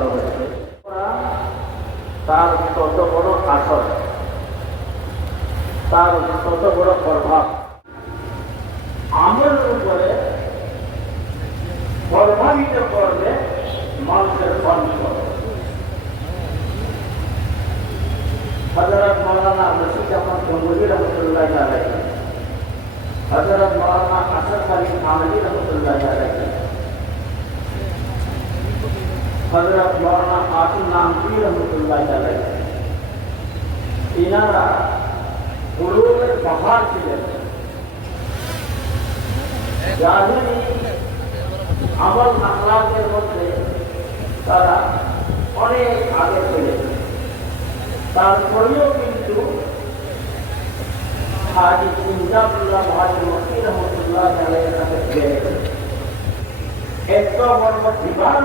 করা হয়েছে, তার তত বড় আসর, তার তত বড় প্রভাব আমলের উপরে প্রভাবিত করবে মানুষের অন্তর। হযরত মাওলানা রশিদ আহমদ গঙ্গুহি রহমতুল্লাহ আলাইহি, হযরত মাওলানা আশরাফ আলী থানভী রহমতুল্লাহ আলাইহি, হযরত মাওলানা আতিক নানভী রহমতুল্লাহ আলাইহি, ইনারা উলুমের বাহার ছিলেন। জাহিরি আমল আখলাকের মধ্যে তারা অনেক আগে চলে, তারপরেও কিন্তু হাজী ইনজামুল্লাহ হাজী মসি রহমতুল্লাহ আলাইহির কাছে গেলেন। এত বড় জীবন